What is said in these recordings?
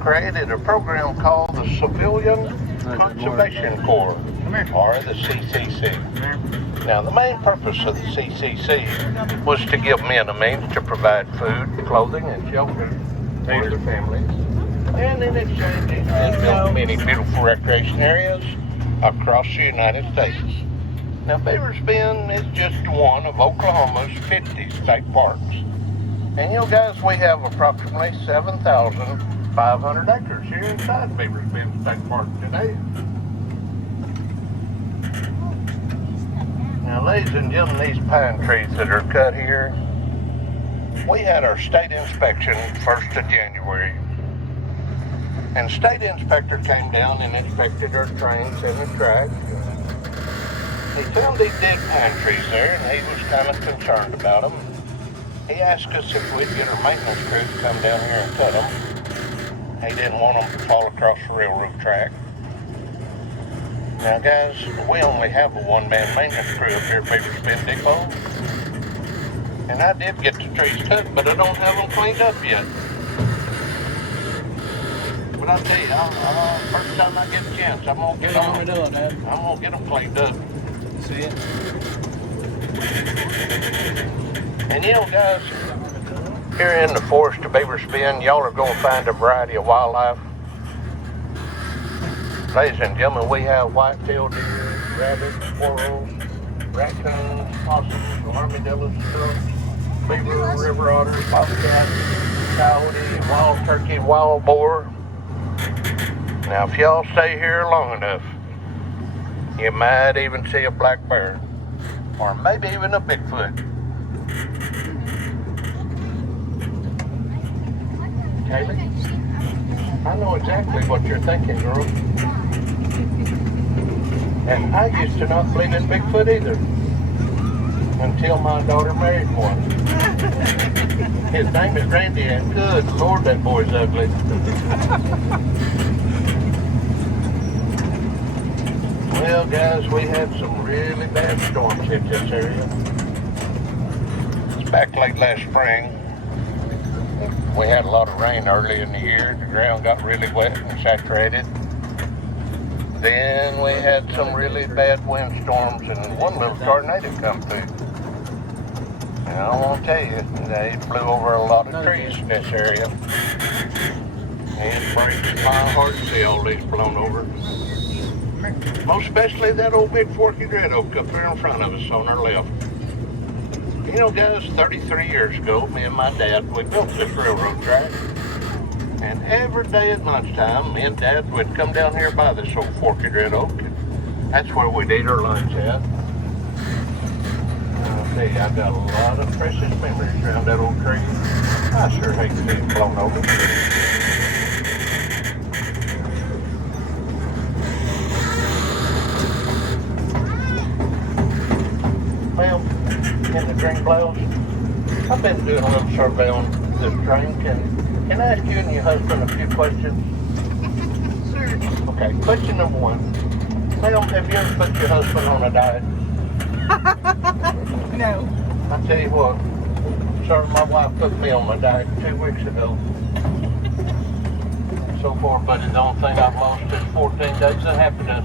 created a program called the Civilian Conservation Corps, or the CCC. Now, the main purpose of the CCC was to give men a means to provide food, clothing, and shelter for their families. And in exchange, it has built many beautiful recreation areas across the United States. Now, Beaver's Bend is just one of Oklahoma's 50 state parks. And you know, guys, we have approximately 7,500 acres here inside Beaver's Bend State Park today. Now, ladies and gentlemen, these pine trees that are cut here, we had our state inspection 1st of January. And the state inspector came down and inspected our trains and the tracks. He found these dead pine trees there, and he was kind of concerned about them. He asked us if we'd get our maintenance crew to come down here and cut them. He didn't want them to fall across the railroad track. Now, guys, we only have a one-man maintenance crew up here at Beaver's Bend Depot. And I did get the trees cut, but I don't have them cleaned up yet. But I'll tell you, first time I get a chance, I'm going to get them. I'm going to get them cleaned up. See it? And you know, guys, here in the forest of Beaver's Bend, y'all are going to find a variety of wildlife. Ladies and gentlemen, we have white-tailed deer, rabbits, squirrels, raccoons, possums, armadillos, skunks, beaver, river otters, bobcats, coyote, wild turkey, wild boar. Now, if y'all stay here long enough, you might even see a black bear, or maybe even a Bigfoot. Kaylee, I know exactly what you're thinking, girl. And I used to not believe in Bigfoot either, until my daughter married one. His name is Randy, and good Lord, that boy's ugly. Well, guys, we had some really bad storms hit this area. It's back late last spring. We had a lot of rain early in the year. The ground got really wet and saturated. Then we had some really bad windstorms and one little tornado come through. And I want to tell you, they blew over a lot of trees in this area. And it breaks my heart to see all these blown over. Most especially that old big forky red oak up there in front of us on our left. You know, guys, 33 years ago, me and my dad, we built this railroad track. And every day at lunchtime, me and Dad would come down here by this old forky red oak. That's where we'd eat our lunch at. And I'll tell you, I got a lot of precious memories around that old tree. I sure hate to see it blown over. Well, in the green blouse, I've been doing a little survey on this train. Can I ask you and your husband a few questions? Sure. Okay, question number one. Ma'am, have you ever put your husband on a diet? No. I tell you what, sir, my wife put me on my diet 2 weeks ago. So far, buddy, the only thing I've lost is 14 days of happiness.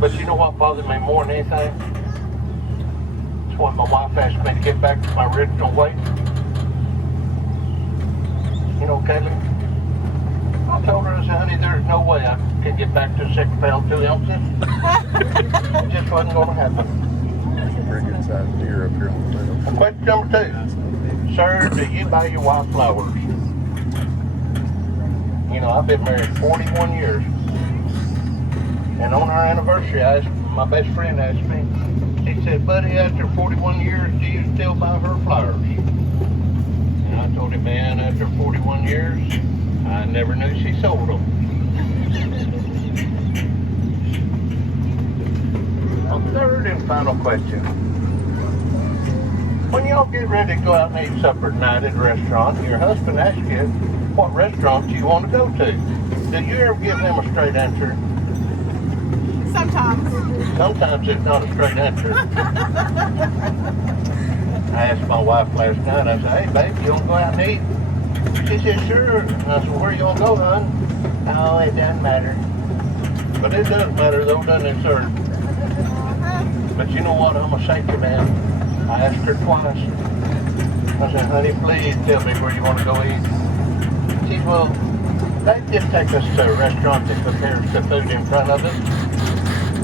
But you know what bothered me more than anything? It's when my wife asked me to get back to my original weight. You know, Kaylee, I told her, I said, honey, there's no way I can get back to 6 pounds, 2 ounces. It just wasn't going to happen. There's a pretty good sized deer up here on the trail. Well, question number 2. Sir, do you buy your wife flowers? You know, I've been married 41 years. And on our anniversary, my best friend asked me, he said, buddy, after 41 years, do you still buy her flowers? And I told him, man, after 41 years, I never knew she sold them. A third and final question. When y'all get ready to go out and eat supper tonight at a restaurant, your husband asks you what restaurant you want to go to. Do you ever give him a straight answer? Sometimes. Sometimes it's not a straight answer. I asked my wife last night, I said, hey, babe, you want to go out and eat? She said, sure. I said, where you gonna go, hon? Oh, it doesn't matter. But it does matter though, doesn't it, sir? But you know what? I'm a safety man. I asked her twice. I said, honey, please tell me where you want to go eat. She said, well, they just take us to a restaurant that prepares the food in front of us.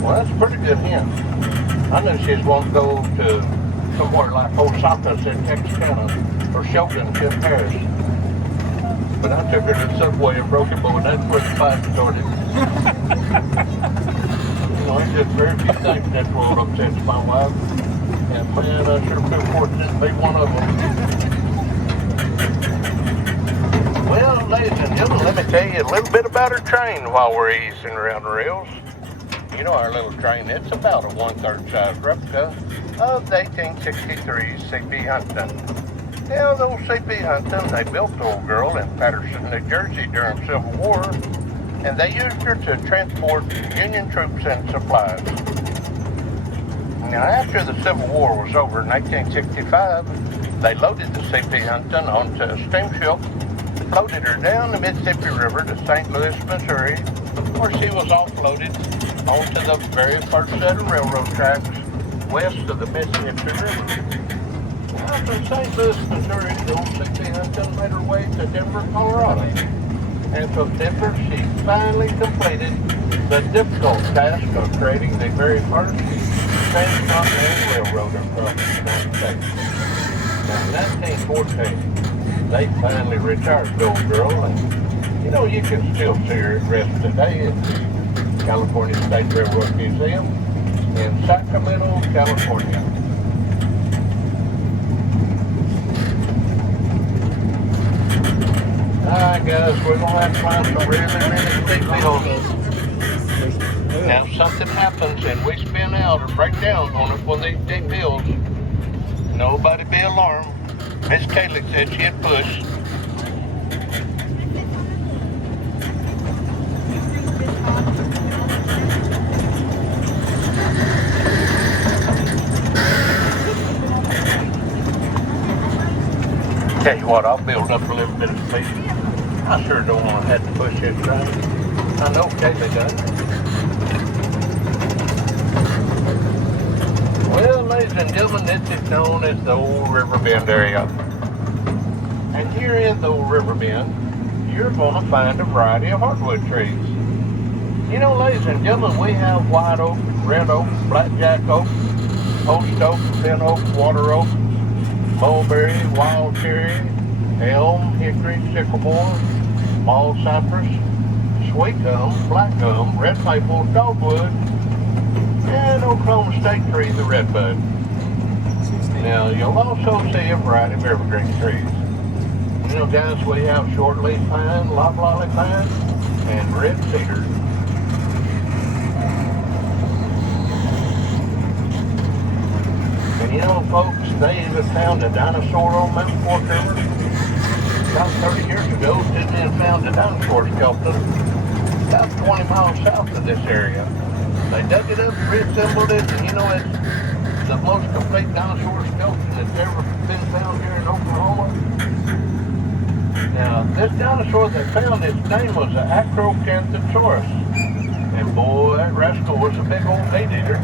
Well, that's a pretty good hint. I knew she was wanting to go to somewhere like Osaka's in Texarkana or Shogun's in Paris. But I took her to the subway in Broken Bow, and that's where the fight started. You know, it's just very few things in this world upsets my wife. And man, I sure feel fortunate to be one of them. Well, ladies and gentlemen, let me tell you a little bit about our train while we're easing around the rails. You know, our little train, it's about a 1/3 size replica of the 1863 C.P. Huntington. Now, those C.P. Huntington, they built the old girl in Patterson, New Jersey during the Civil War, and they used her to transport Union troops and supplies. Now, after the Civil War was over in 1865, they loaded the C.P. Huntington onto a steamship, loaded her down the Mississippi River to St. Louis, Missouri, where she was offloaded onto the very first set of railroad tracks west of the Mississippi River. Now, from St. Louis, Missouri, the old C.P. Huntington made her way to Denver, Colorado. And from Denver, she finally completed the difficult task of creating the very first transcontinental railroad across the United States. Now, in 1914, they finally retired the old girl, and you know, you can still see her at rest today at the California State Railroad Museum in Sacramento, California. Alright guys, we're going to have to climb some really steep hills. Now if something happens and we spin out or break down on us one of these deep hills, nobody be alarmed. Miss Kaylee said she'd push. Tell you what, I'll build up a little bit of speed. I sure don't want to have to push this train. I know Kaylee does. Well, ladies and gentlemen, this is known as the Old River Bend area. And here in the Old River Bend, you're going to find a variety of hardwood trees. You know, ladies and gentlemen, we have white oak, red oak, blackjack oak, post oak, thin oak, water oak, mulberry, wild cherry, elm, hickory, sycamore, small cypress, sweet gum, black gum, red maple, dogwood, and Oklahoma State tree, the redbud. Now, you'll also see a variety of evergreen trees. You know, guys, we have shortleaf pine, loblolly pine, and red cedar. And you know, folks, they even found a dinosaur on Mount Fork River. About 30 years ago, Disney found a dinosaur skeleton about 20 miles south of this area. They dug it up, reassembled it, and you know, it's the most complete dinosaur skeleton that's ever been found here in Oklahoma. Now, this dinosaur they found, its name was the Acrocanthosaurus. And boy, that rascal was a big old meat eater.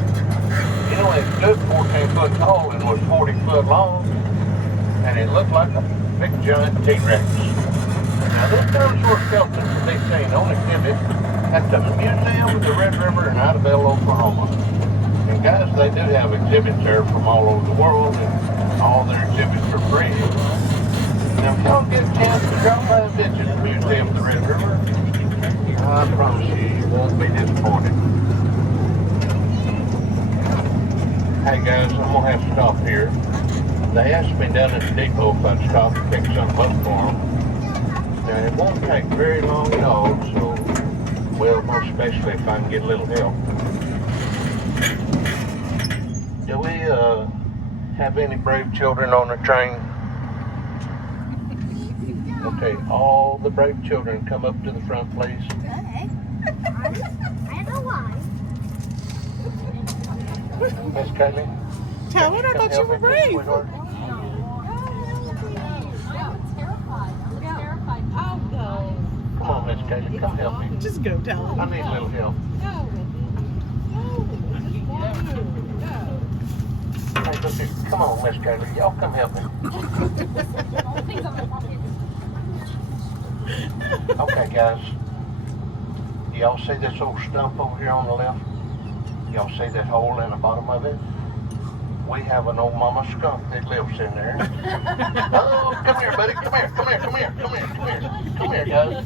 You know, it stood 14 foot tall and was 40 foot long, and it looked like a big giant T-Rex. Now, this dinosaur skeleton can be seen on exhibit at the Museum of the Red River in Idabel, Oklahoma. And guys, they do have exhibits there from all over the world, and all their exhibits are free. Now, if y'all get a chance to drop by and visit the Museum of the Red River, I promise you won't be disappointed. Hey guys, I'm going to have to stop here. They asked me down at the depot if I'd stop and pick something up for them. Now, it won't take very long at all, so, well, most especially if I can get a little help. Do we have any brave children on the train? Okay, all the brave children come up to the front, please. Okay. I know why. Miss Kaylee? Tell her I thought you were brave. Sweetheart? No, I'm terrified. I'm terrified. Kaylee, come help me. Just go tell him. I need a little help. Hey, look here. Come on, Miss Kaylee. Y'all come help me. Okay, guys. Y'all see this old stump over here on the left? Y'all see that hole in the bottom of it? We have an old mama skunk that lives in there. Oh, come here, buddy. Come here, come here, come here, come here, come here. Come here, guys.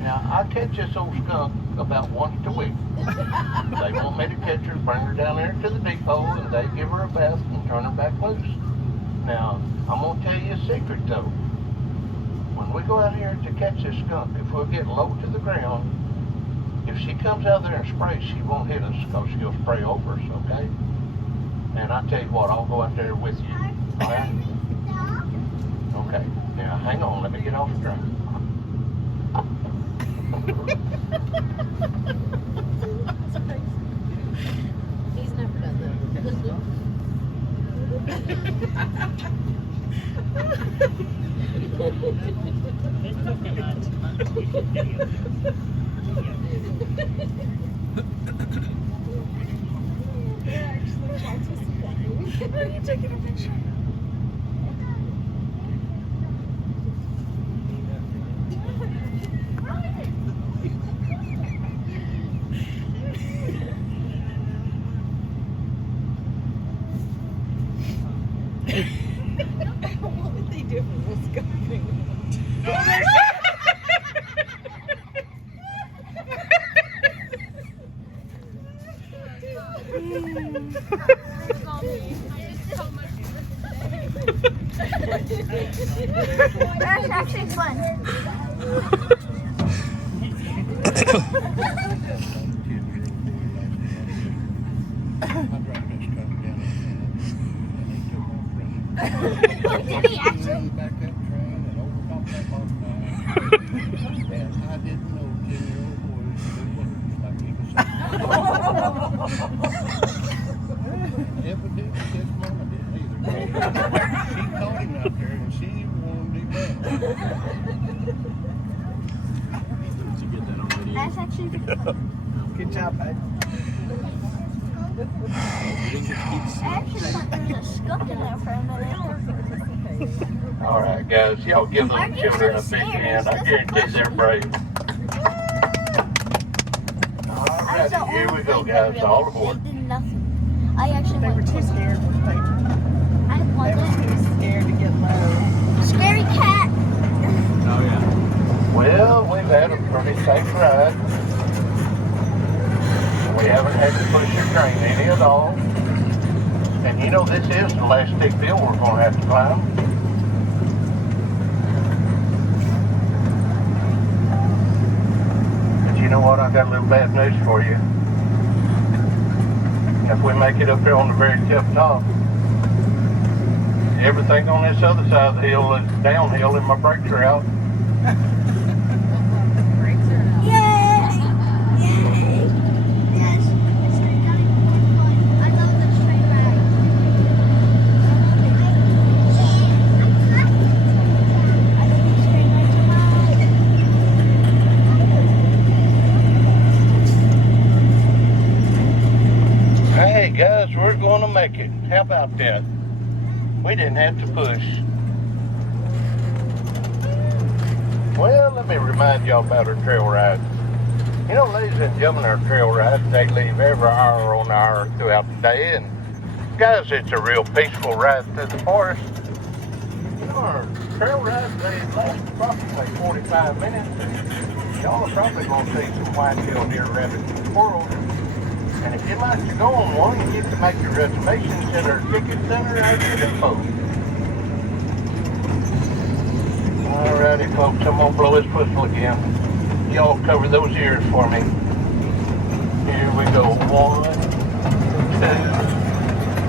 Now, I catch this old skunk about once a week. They want me to catch her, bring her down there to the depot, and they give her a bath and turn her back loose. Now, I'm going to tell you a secret, though. When we go out here to catch this skunk, if we'll get low to the ground, if she comes out there and sprays, she won't hit us because she'll spray over us, okay? And I tell you what, I'll go out there with you. All right? Okay. Now, hang on. Let me get off the track. He's never done Are you taking a picture? What would they do if it was going? That's actually fun. Did he actually? Back that train and overtopped that bottom line. And I didn't know 10-year-old boys could do words like he was saying. Evidently, his mama didn't either. She caught him out there and she warmed him up. That's actually pretty fun. Good job, bud. I actually thought there was a skunk in there for a minute. All right, guys. Y'all give Why those are you children so a big scared? hand. I It's guarantee just a they're brave. All right, here we go, guys. All aboard. They did nothing. I actually They were went too scared. I They were wasn't. too scared to get low. Scary cat. Well, we've had a pretty safe ride. We haven't had to push the train any at all. And you know, this is the last steep hill we're going to have to climb. But you know what? I got a little bad news for you. If we make it up here on the very tip top, everything on this other side of the hill is downhill and my brakes are out. Yay! Yay! Yes. It's really fun. I love this train ride. I love these train rides a lot. Hey guys, we're going to make it. How about that? We didn't have to push. Well, let me remind y'all about our trail ride. You know, ladies and gentlemen, our trail ride, they leave every hour on hour throughout the day. And guys, it's a real peaceful ride through the forest. You know, our trail ride, they last approximately 45 minutes. And y'all are probably going to see some white-tailed deer, rabbits, and squirrels. And if you'd like to go on one, you get to make your reservations at our ticket center out at the depot. Alrighty, folks, I'm going to blow this whistle again. Y'all cover those ears for me. Here we go. 1, 2,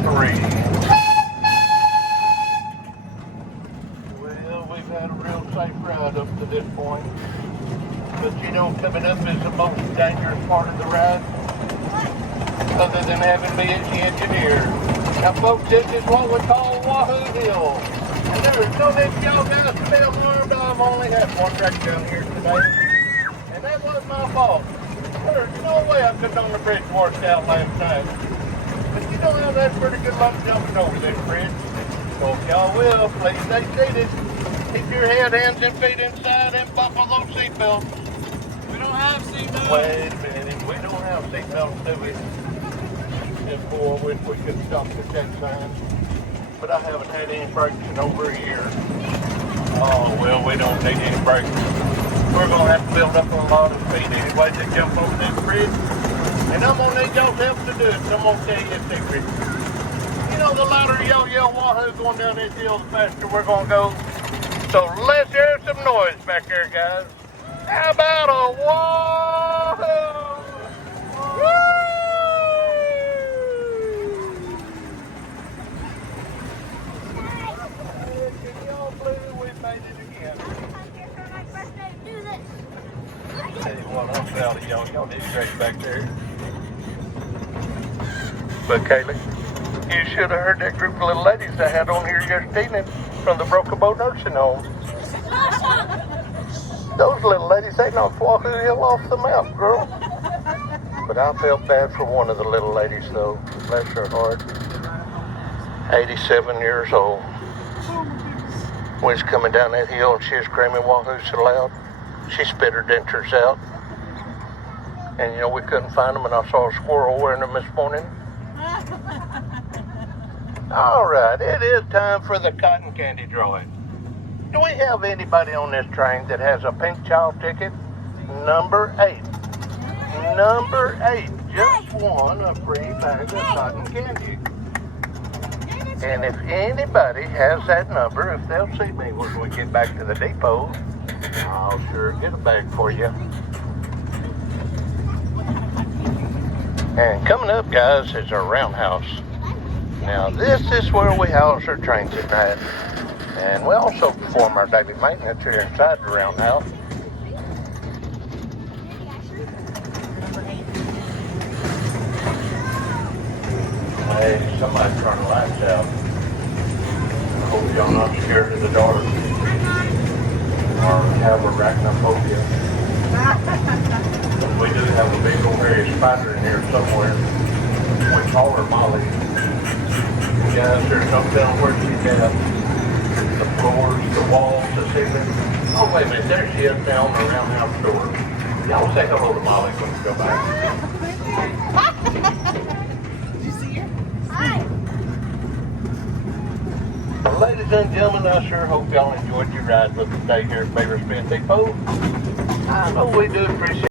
3. Well, we've had a real safe ride up to this point. But you know, coming up is the most dangerous part of the ride. Other than having me as the engineer. Now folks, this is what we call Wahoo Hill. And there's no need y'all guys to be alarmed. I've only had one wreck down here today. that wasn't my fault. There's no way I could on the bridge washed out last night. But you know how that's pretty good luck jumping over this bridge. So if y'all will, please stay seated. Keep your head, hands, and feet inside and buckle those seatbelts. We don't have seatbelts. Wait a minute, we don't have seatbelts, do we? Just boy, wish we could stop the check sign. But I haven't had any brakes in over a year. Oh, well, we don't need any brakes. We're going to have to build up a lot of speed anyway to jump over this bridge. And I'm going to need y'all's help to do it, so I'm going to tell you a secret. You know, the louder y'all yell wahoo going down this hill, the faster we're going to go. So let's hear some noise back there, guys. How about a wahoo? Woo! Can y'all believe we made it again? Do this. Tell you what, I'm proud of y'all. Y'all did great back there. But Kaylee, you should have heard that group of little ladies I had on here yesterday from the Broken Bow Nursing Home. Those little ladies, they knocked Wahoo Hill off the map, girl. But I felt bad for one of the little ladies, though. Bless her heart. 87 years old. We was coming down that hill and she was screaming Wahoo so loud. She spit her dentures out. And you know, we couldn't find them, and I saw a squirrel wearing them this morning. All right, it is time for the cotton candy drawing. Do we have anybody on this train that has a pink child ticket? Number 8. Number 8 just won a free bag of cotton candy. And if anybody has that number, if they'll see me when we get back to the depot, I'll sure get a bag for you. And coming up, guys, is our roundhouse. Now, this is where we house our trains at night. And we also perform our daily maintenance here inside the roundhouse. Hey, somebody turn the lights out. I hope y'all not scared of the dark. Or have arachnophobia. We do have a big old hairy spider in here somewhere. We call her Molly. Guys, there's no telling where she's at. The floors, the walls, the ceiling. Oh, wait a minute, there she is now on the roundhouse door. Y'all say hello to Molly when you go back. Did you see her? Hi. Well, ladies and gentlemen, I sure hope y'all enjoyed your ride with us today here at Beaver Smith Depot. I know we do appreciate